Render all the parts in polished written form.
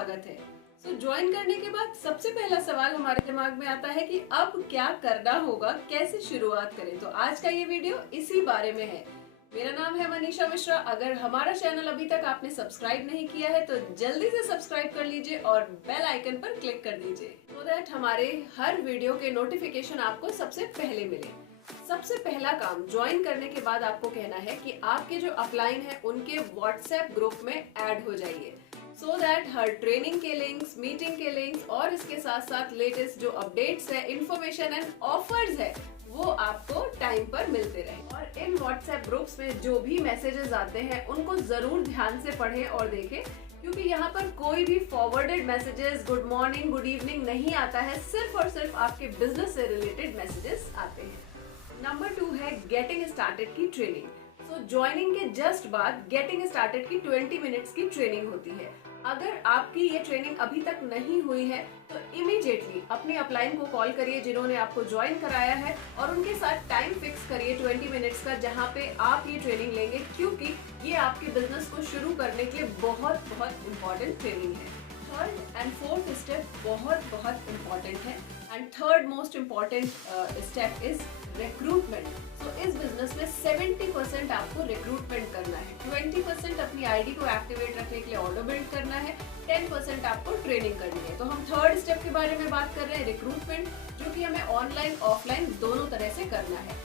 स्वागत है। ज्वाइन करने के बाद सबसे पहला सवाल हमारे दिमाग में आता है कि अब क्या करना होगा, कैसे शुरुआत करें। तो आज का ये वीडियो इसी बारे में है। मेरा नाम है मनीषा मिश्रा। अगर हमारा चैनल अभी तक आपने सब्सक्राइब नहीं किया है तो जल्दी से सब्सक्राइब कर लीजिए और बेल आइकन पर क्लिक कर दीजिए so that हमारे हर वीडियो के नोटिफिकेशन आपको सबसे पहले मिले। सबसे पहला काम ज्वाइन करने के बाद आपको कहना है कि आपके जो अपलाइन है उनके व्हाट्सएप ग्रुप में ऐड हो जाइए सो दैट हर ट्रेनिंग के लिंक्स, मीटिंग के लिंक्स और इसके साथ साथ लेटेस्ट जो अपडेट्स है, इंफॉर्मेशन एंड ऑफर्स है वो आपको टाइम पर मिलते रहे। और इन व्हाट्सएप ग्रुप्स में जो भी मैसेजेस आते हैं उनको जरूर ध्यान से पढ़ें और देखें, क्योंकि यहाँ पर कोई भी forwarded messages, good morning, good evening नहीं आता है, सिर्फ और सिर्फ आपके बिजनेस से रिलेटेड मैसेजेस आते हैं। नंबर 2 है गेटिंग स्टार्टेड की ट्रेनिंग। ज्वाइनिंग के जस्ट बाद गेटिंग स्टार्टेड की 20 मिनट्स की ट्रेनिंग होती है। अगर आपकी ये ट्रेनिंग अभी तक नहीं हुई है तो इमीडिएटली अपने अपलाइन को कॉल करिए जिन्होंने आपको ज्वाइन कराया है और उनके साथ टाइम फिक्स करिए 20 मिनट्स का, जहां पे आप ये ट्रेनिंग लेंगे, क्योंकि ये आपके बिजनेस को शुरू करने के लिए बहुत बहुत इम्पोर्टेंट ट्रेनिंग है। थर्ड एंड फोर्थ स्टेप बहुत इम्पोर्टेंट है and third most important step is recruitment. तो इस बिजनेस में 70% आपको रिक्रूटमेंट करना है, 20% अपनी आईडी को एक्टिवेट रखने के लिए ऑर्डर बिल्ड करना है, 10% आपको ट्रेनिंग करनी है। तो हम थर्ड स्टेप के बारे में बात कर रहे हैं, रिक्रूटमेंट, जो कि हमें ऑनलाइन ऑफलाइन दोनों तरह से करना है।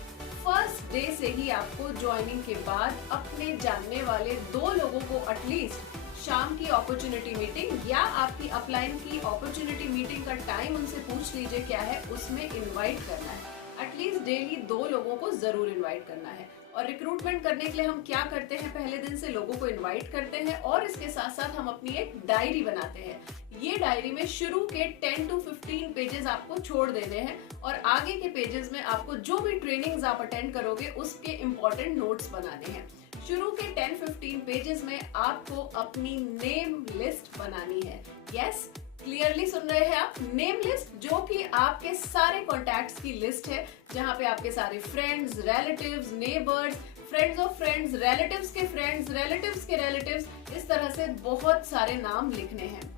फर्स्ट डे से ही आपको ज्वाइनिंग के बाद अपने जानने वाले 2 लोगों को एटलीस्ट शाम की अपॉर्चुनिटी मीटिंग या आपकी अपलाइन की अपॉर्चुनिटी मीटिंग का टाइम उनसे पूछ लीजिए क्या है, उसमें इनवाइट करना है। एटलीस्ट डेली 2 लोगों को जरूर इनवाइट करना है। और रिक्रूटमेंट करने के लिए हम क्या करते हैं, पहले दिन से लोगों को इनवाइट करते हैं और इसके साथ साथ हम अपनी एक डायरी बनाते हैं। ये डायरी में शुरू के 10 to 15 पेजेस आपको छोड़ देने हैं और आगे के पेजेस में आपको जो भी ट्रेनिंग्स आप अटेंड करोगे उसके इम्पोर्टेंट नोट्स बनाने हैं। शुरू के 10-15 पेजेस में आपको अपनी नेम लिस्ट बनानी है। यस, क्लियरली सुन रहे हैं आप, नेम लिस्ट, जो कि आपके सारे कॉन्टैक्ट्स की लिस्ट है, जहां पे आपके सारे friends, relatives, neighbours, friends of friends, relatives के फ्रेंड्स, रिलेटिव्स के रिलेटिव्स, इस तरह से बहुत सारे नाम लिखने हैं।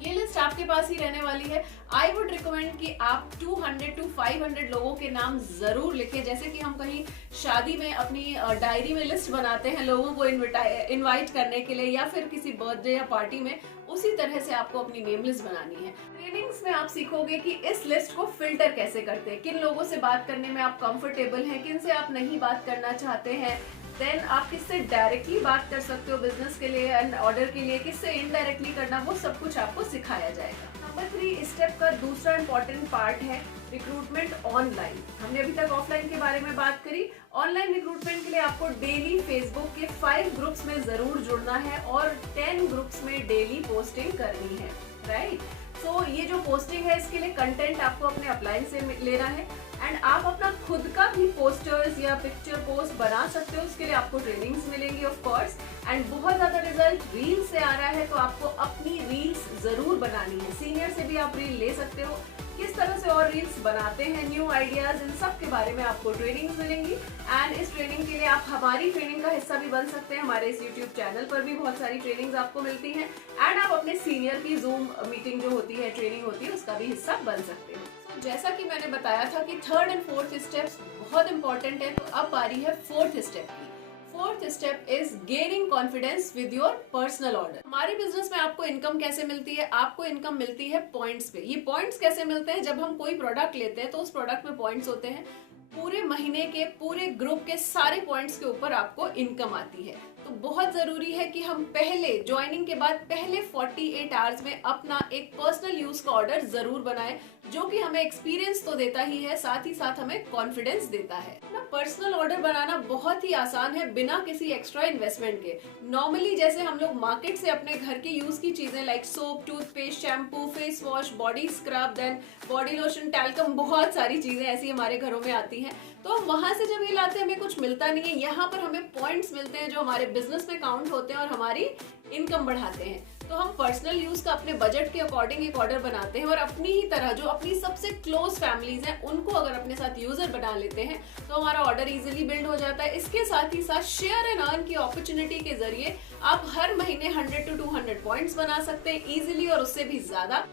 ये लिस्ट आपके पास ही रहने वाली है। आई वुड रिकमेंड कि आप 200 to 500 लोगों के नाम जरूर लिखें। जैसे कि हम कहीं शादी में अपनी डायरी में लिस्ट बनाते हैं लोगों को इनवाइट करने के लिए या फिर किसी बर्थडे या पार्टी में, उसी तरह से आपको अपनी नेम लिस्ट बनानी है। ट्रेनिंग्स में आप सीखोगे कि इस लिस्ट को फिल्टर कैसे करते हैं, किन लोगों से बात करने में आप कंफर्टेबल हैं, किन से आप नहीं बात करना चाहते हैं, देन आप किससे डायरेक्टली बात कर सकते हो बिजनेस के लिए एंड ऑर्डर के लिए, किससे इनडायरेक्टली करना, वो सब कुछ आपको सिखाया जाएगा। नंबर 3 स्टेप का दूसरा इंपॉर्टेंट पार्ट है रिक्रूटमेंट ऑनलाइन। हमने अभी तक ऑफलाइन के बारे में बात करी। ऑनलाइन रिक्रूटमेंट के लिए आपको डेली फेसबुक के 5 ग्रुप्स में जरूर जुड़ना है और 10 ग्रुप्स में डेली पोस्टिंग करनी है, राइट। तो ये जो पोस्टिंग है इसके लिए कंटेंट आपको अपने अपलाइन से लेना है एंड आप अपना खुद का भी पोस्टर्स या पिक्चर पोस्ट बना सकते हो। उसके लिए आपको ट्रेनिंग्स मिलेंगी ऑफ कोर्स एंड बहुत ज्यादा रिजल्ट रील से आ रहा है तो आपको अपनी रील्स जरूर बनानी है। सीनियर से भी आप रील ले सकते हो, किस तरह से और रील्स बनाते हैं, न्यू आइडियाज, इन सब के बारे में आपको ट्रेनिंग्स मिलेंगी। एंड इस ट्रेनिंग के लिए आप हमारी ट्रेनिंग का हिस्सा भी बन सकते हैं। हमारे इस यूट्यूब चैनल पर भी बहुत सारी ट्रेनिंग्स आपको मिलती हैं एंड आप अपने सीनियर की जूम मीटिंग जो होती है, ट्रेनिंग होती है, उसका भी हिस्सा बन सकते हो। जैसा कि मैंने बताया था कि थर्ड एंड फोर्थ स्टेप्स बहुत इंपॉर्टेंट है, तो अब बारी है फोर्थ स्टेप की। Fourth step is gaining confidence with your personal order. हमारे बिजनेस में आपको इनकम कैसे मिलती है? आपको इनकम मिलती है पॉइंट्स पे। ये पॉइंट्स कैसे मिलते हैं? जब हम कोई प्रोडक्ट लेते हैं तो उस प्रोडक्ट में पॉइंट्स होते हैं। पूरे महीने के पूरे ग्रुप के सारे पॉइंट्स के ऊपर आपको इनकम आती है। तो बहुत जरूरी है कि हम पहले ज्वाइनिंग के बाद पहले 48 आवर्स में अपना एक पर्सनल यूज का ऑर्डर जरूर बनाएं, जो कि हमें एक्सपीरियंस तो देता ही है, साथ ही साथ हमें कॉन्फिडेंस देता है। पर्सनल ऑर्डर बनाना बहुत ही आसान है बिना किसी एक्स्ट्रा इन्वेस्टमेंट के। नॉर्मली जैसे हम लोग मार्केट से अपने घर के यूज की चीजें like soap, toothpaste, shampoo, face wash, body scrub, then body lotion, talcum, बहुत सारी चीजें ऐसी हमारे घरों में आती हैं, तो हम वहां से जब ये लाते हैं हमें कुछ मिलता नहीं है। यहाँ पर हमें पॉइंट्स मिलते हैं जो हमारे बिजनेस में काउंट होते हैं और हमारी इनकम बढ़ाते हैं। तो हम पर्सनल यूज का अपने बजट के अकॉर्डिंग एक ऑर्डर बनाते हैं और अपनी ही तरह जो अपनी सबसे क्लोज फैमिलीज हैं उनको अगर अपने साथ यूजर बना लेते हैं तो हमारा ऑर्डर इजीली बिल्ड हो जाता है। इसके साथ ही साथ शेयर एंड अर्न की अपॉर्चुनिटी के जरिए आप हर महीने 100 to 200 पॉइंट्स बना सकते हैं इजीली और उससे भी ज्यादा।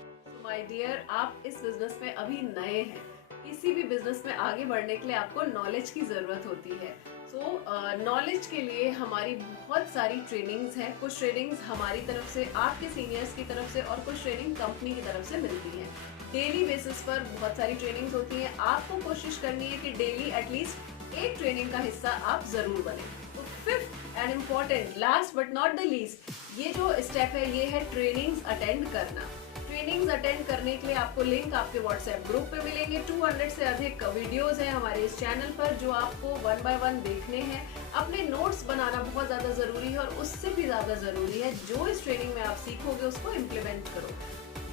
माय डियर, आप इस बिजनेस में अभी नए हैं, किसी भी बिजनेस में आगे बढ़ने के लिए आपको नॉलेज की जरूरत होती है। नॉलेज के लिए हमारी बहुत सारी ट्रेनिंग्स हैं। कुछ ट्रेनिंग्स हमारी तरफ से, आपके सीनियर्स की तरफ से और कुछ ट्रेनिंग कंपनी की तरफ से मिलती है। डेली बेसिस पर बहुत सारी ट्रेनिंग्स होती हैं। आपको कोशिश करनी है कि डेली एटलीस्ट एक ट्रेनिंग का हिस्सा आप जरूर बने। तो fifth and important, last but not the least, ये जो स्टेप है ये है ट्रेनिंग्स अटेंड करना। ट्रेनिंग्स अटेंड करने के लिए आपको लिंक आपके व्हाट्सएप ग्रुप पे मिलेंगे। 200 से अधिक वीडियोस हैं हमारे इस चैनल पर जो आपको 1 by 1 देखने हैं। अपने नोट्स बनाना बहुत ज़्यादा ज़रूरी है और उससे भी ज़्यादा ज़रूरी है जो इस ट्रेनिंग में आप सीखोगे उसको इम्प्लीमेंट करो।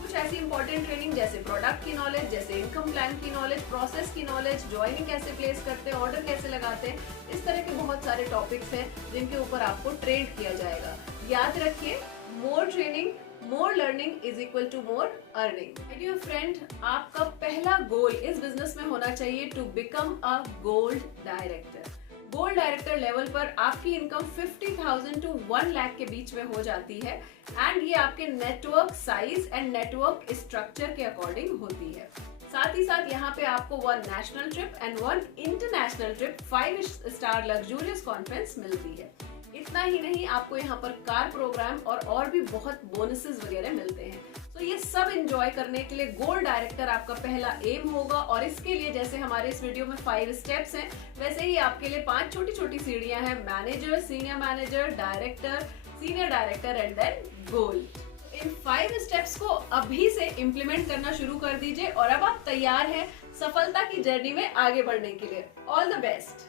कुछ ऐसी इंपॉर्टेंट ट्रेनिंग जैसे प्रोडक्ट की नॉलेज, जैसे इनकम प्लान की नॉलेज, प्रोसेस की नॉलेज, ज्वाइनिंग कैसे प्लेस करते हैं, ऑर्डर कैसे लगाते हैं, इस तरह के बहुत सारे टॉपिक्स हैं जिनके ऊपर आपको ट्रेन किया जाएगा। याद रखिए, more training, more learning is equal to more earning. My dear friend, आपका पहला गोल इस बिजनेस में होना चाहिए to become a gold director. Gold director level पर आपकी इनकम 50,000 to 1 लाख के बीच में हो जाती है एंड ये आपके network size and network structure के अकॉर्डिंग होती है। साथ ही साथ यहाँ पे आपको 1 national trip and 1 international trip 5 star luxurious conference मिलती है। इतना ही नहीं, आपको यहाँ पर कार प्रोग्राम और भी बहुत बोनसेस वगैरह मिलते हैं। तो ये सब एंजॉय करने के लिए गोल्ड डायरेक्टर आपका पहला एम होगा और इसके लिए जैसे हमारे इस वीडियो में 5 स्टेप्स हैं वैसे ही आपके लिए 5 छोटी छोटी सीढ़ियां हैं। Manager, senior manager, director, senior director and then gold. इन 5 स्टेप्स को अभी से इम्प्लीमेंट करना शुरू कर दीजिए और अब आप तैयार हैं सफलता की जर्नी में आगे बढ़ने के लिए। All the best.